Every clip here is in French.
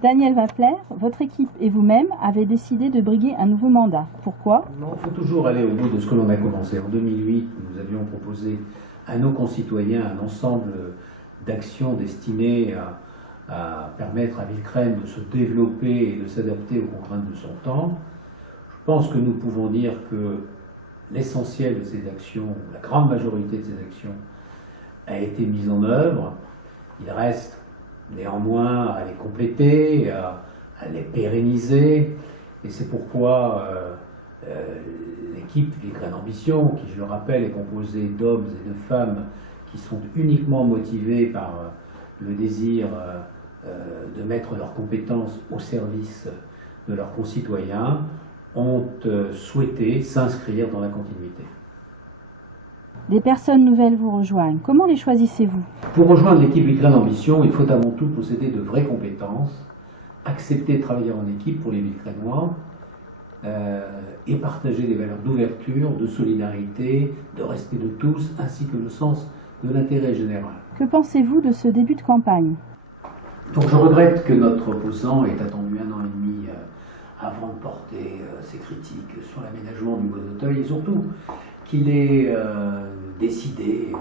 Daniel Wappler, votre équipe et vous-même avez décidé de briguer un nouveau mandat. Pourquoi? Non, il faut toujours aller au bout de ce que l'on a commencé. En 2008, nous avions proposé à nos concitoyens un ensemble d'actions destinées à permettre à Villecresnes de se développer et de s'adapter aux contraintes de son temps. Je pense que nous pouvons dire que l'essentiel de ces actions, la grande majorité de ces actions, a été mise en œuvre. Il reste néanmoins à les compléter, à les pérenniser, et c'est pourquoi l'équipe Villecresnes Ambition, qui je le rappelle est composée d'hommes et de femmes qui sont uniquement motivés par le désir de mettre leurs compétences au service de leurs concitoyens, ont souhaité s'inscrire dans la continuité. Des personnes nouvelles vous rejoignent. Comment les choisissez-vous? Pour rejoindre l'équipe Villecresnes Ambition, il faut avant tout posséder de vraies compétences, accepter de travailler en équipe pour les Villecresnois et partager des valeurs d'ouverture, de solidarité, de respect de tous, ainsi que le sens de l'intérêt général. Que pensez-vous de ce début de campagne? Donc je regrette que notre opposant ait attendu 1 an et demi avant de porter ses critiques sur l'aménagement du Bois d'Auteuil et surtout qu'il ait décidé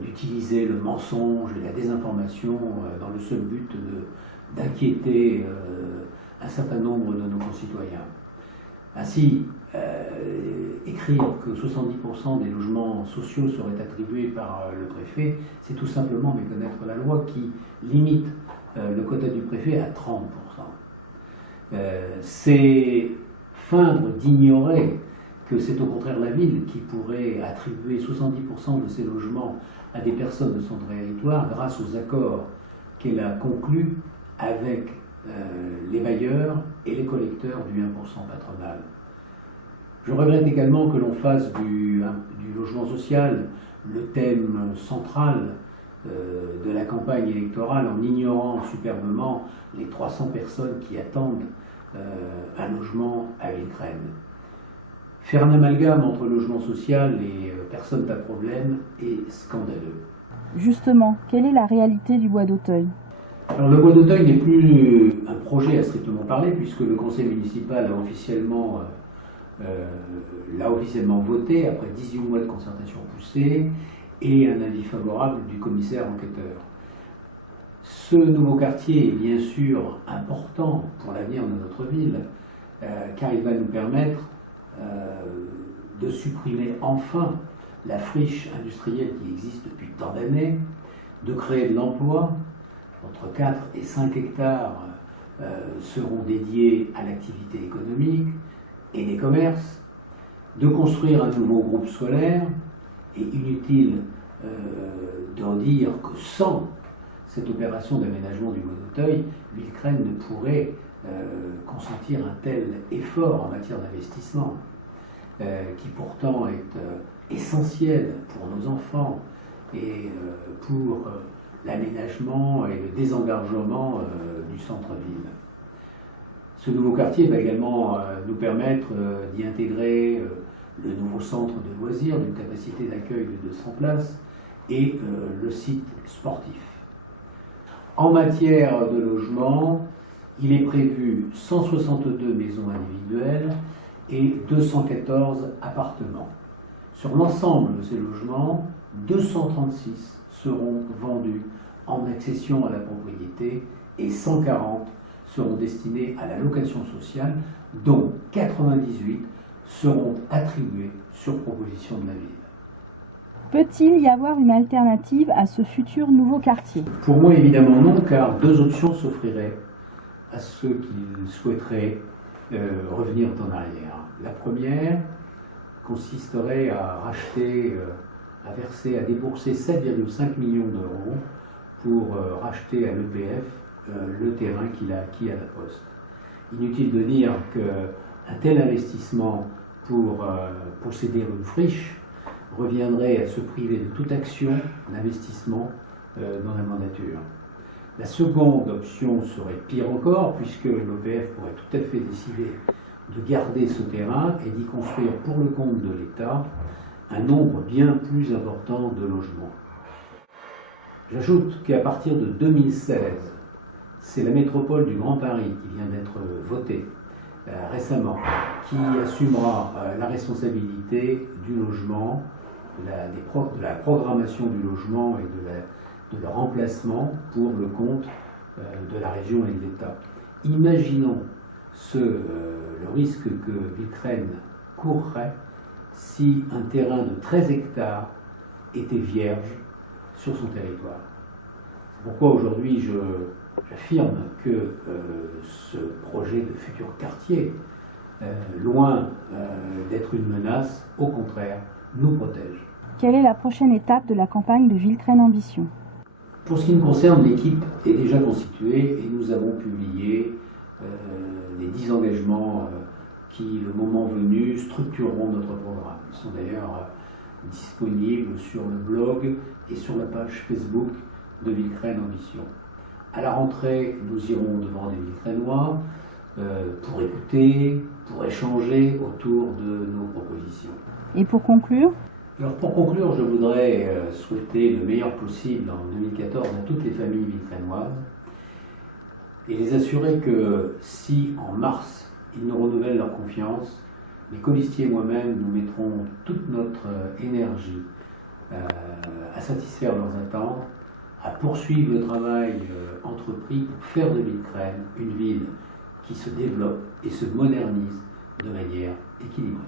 d'utiliser le mensonge et la désinformation dans le seul but d'inquiéter un certain nombre de nos concitoyens. Ainsi, écrire que 70% des logements sociaux seraient attribués par le préfet, c'est tout simplement méconnaître la loi qui limite le quota du préfet à 30%. C'est feindre d'ignorer que c'est au contraire la ville qui pourrait attribuer 70% de ses logements à des personnes de son territoire grâce aux accords qu'elle a conclus avec les bailleurs et les collecteurs du 1% patronal. Je regrette également que l'on fasse du logement social le thème central de la campagne électorale en ignorant superbement les 300 personnes qui attendent un logement à Villecresnes. Faire un amalgame entre logement social et personnes à problème est scandaleux. Justement, quelle est la réalité du Bois d'Auteuil? Alors, le Bois d'Auteuil n'est plus un projet à strictement parler, puisque le conseil municipal l'a officiellement voté après 18 mois de concertation poussée et un avis favorable du commissaire enquêteur. Ce nouveau quartier est bien sûr important pour l'avenir de notre ville, car il va nous permettre de supprimer enfin la friche industrielle qui existe depuis tant d'années, de créer de l'emploi. Entre 4 et 5 hectares seront dédiés à l'activité économique et des commerces, de construire un nouveau groupe scolaire, et inutile d'en dire que sans cette opération d'aménagement du Bois d'Auteuil, Villecresnes ne pourrait consentir un tel effort en matière d'investissement, qui pourtant est essentiel pour nos enfants et pour l'aménagement et le désengorgement du centre-ville. Ce nouveau quartier va également nous permettre d'y intégrer le nouveau centre de loisirs d'une capacité d'accueil de 200 places et le site sportif. En matière de logement, il est prévu 162 maisons individuelles et 214 appartements. Sur l'ensemble de ces logements, 236 seront vendus en accession à la propriété et 140 seront destinés à la location sociale, dont 98 seront attribués sur proposition de la ville. Peut-il y avoir une alternative à ce futur nouveau quartier? Pour moi, évidemment non, car 2 options s'offriraient à ceux qui souhaiteraient revenir en arrière. La première consisterait à débourser 7,5 millions d'euros pour racheter à l'EPF le terrain qu'il a acquis à la Poste. Inutile de dire qu'un tel investissement pour posséder une friche reviendrait à se priver de toute action d'investissement dans la mandature. La seconde option serait pire encore, puisque l'EPF pourrait tout à fait décider de garder ce terrain et d'y construire pour le compte de l'État un nombre bien plus important de logements. J'ajoute qu'à partir de 2016, c'est la métropole du Grand Paris qui vient d'être votée récemment, qui assumera la responsabilité du logement, de la programmation du logement et de leur emplacement pour le compte de la région et de l'État. Imaginons le risque que Villecresnes courrait si un terrain de 13 hectares était vierge sur son territoire. C'est pourquoi aujourd'hui j'affirme que ce projet de futur quartier, loin d'être une menace, au contraire, nous protège. Quelle est la prochaine étape de la campagne de Villecresnes Ambition? Pour ce qui nous concerne, l'équipe est déjà constituée et nous avons publié les 10 engagements qui, le moment venu, structureront notre programme. Ils sont d'ailleurs disponibles sur le blog et sur la page Facebook de Villecresnes Ambition. À la rentrée, nous irons devant des Villecresnois pour écouter, pour échanger autour de nos propositions. Et pour conclure? Alors pour conclure, je voudrais souhaiter le meilleur possible en 2014 à toutes les familles villecresnoises et les assurer que si en mars ils nous renouvellent leur confiance, les colistiers et moi-même nous mettrons toute notre énergie à satisfaire leurs attentes, à poursuivre le travail entrepris pour faire de Villecresnes une ville qui se développe et se modernise de manière équilibrée.